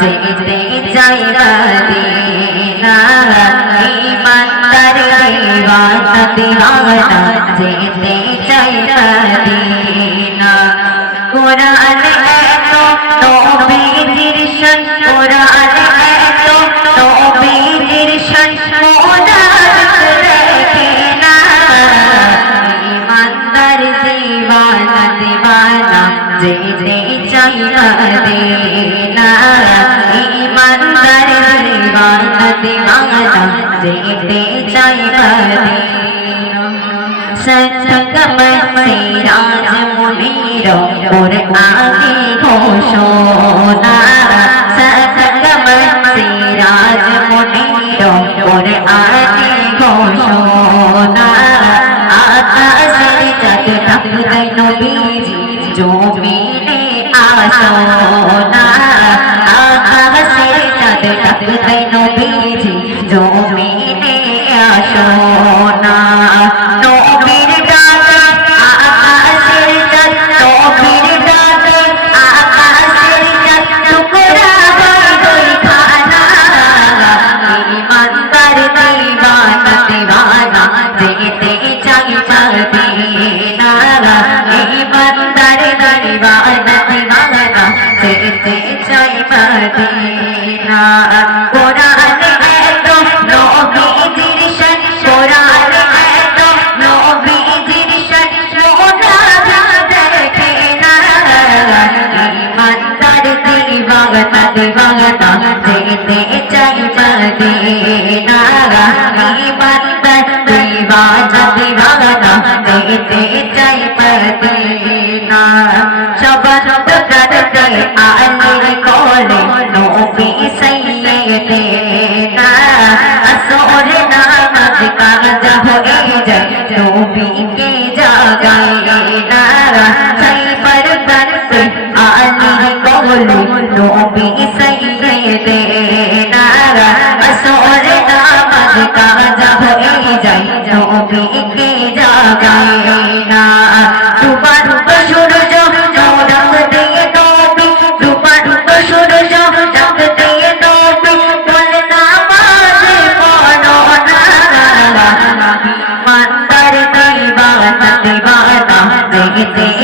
যেতে চাই মদিনা ইমানদার দিওয়ানা দিওয়ানা যেতে চাই মদিনা কোরআন যেতে চাই মদিনা ইমানদার দিওয়ানা দিওয়ানা যেতে চাই মদিনা সতকমল সিরাজ মুনির কুরআনে ঘোষণা সতকমল সিরাজ মুনির কুরআনে ঘোষণা আকাশের চাঁদ ডাকতে নবীজি জমিনে আসনা আকাশের চাঁদ ডাকতে যেতে চাই মদিনা কোরআনে এত নবীজির শান কোরআনে এত নবীজির শান মোনাজাত দেখে না ইমানদার দিওয়ানা দিওয়ানা যেতে চাই মদিনা ইমানদার দিওয়ানা দিওয়ানা যেতে চাই মদিনা না সাইফার করতে আলে কোলে নবী সাইয়্যিদে না আসর নামাজ কাজা হয়ে যায় নবীকে জাগায় Amen.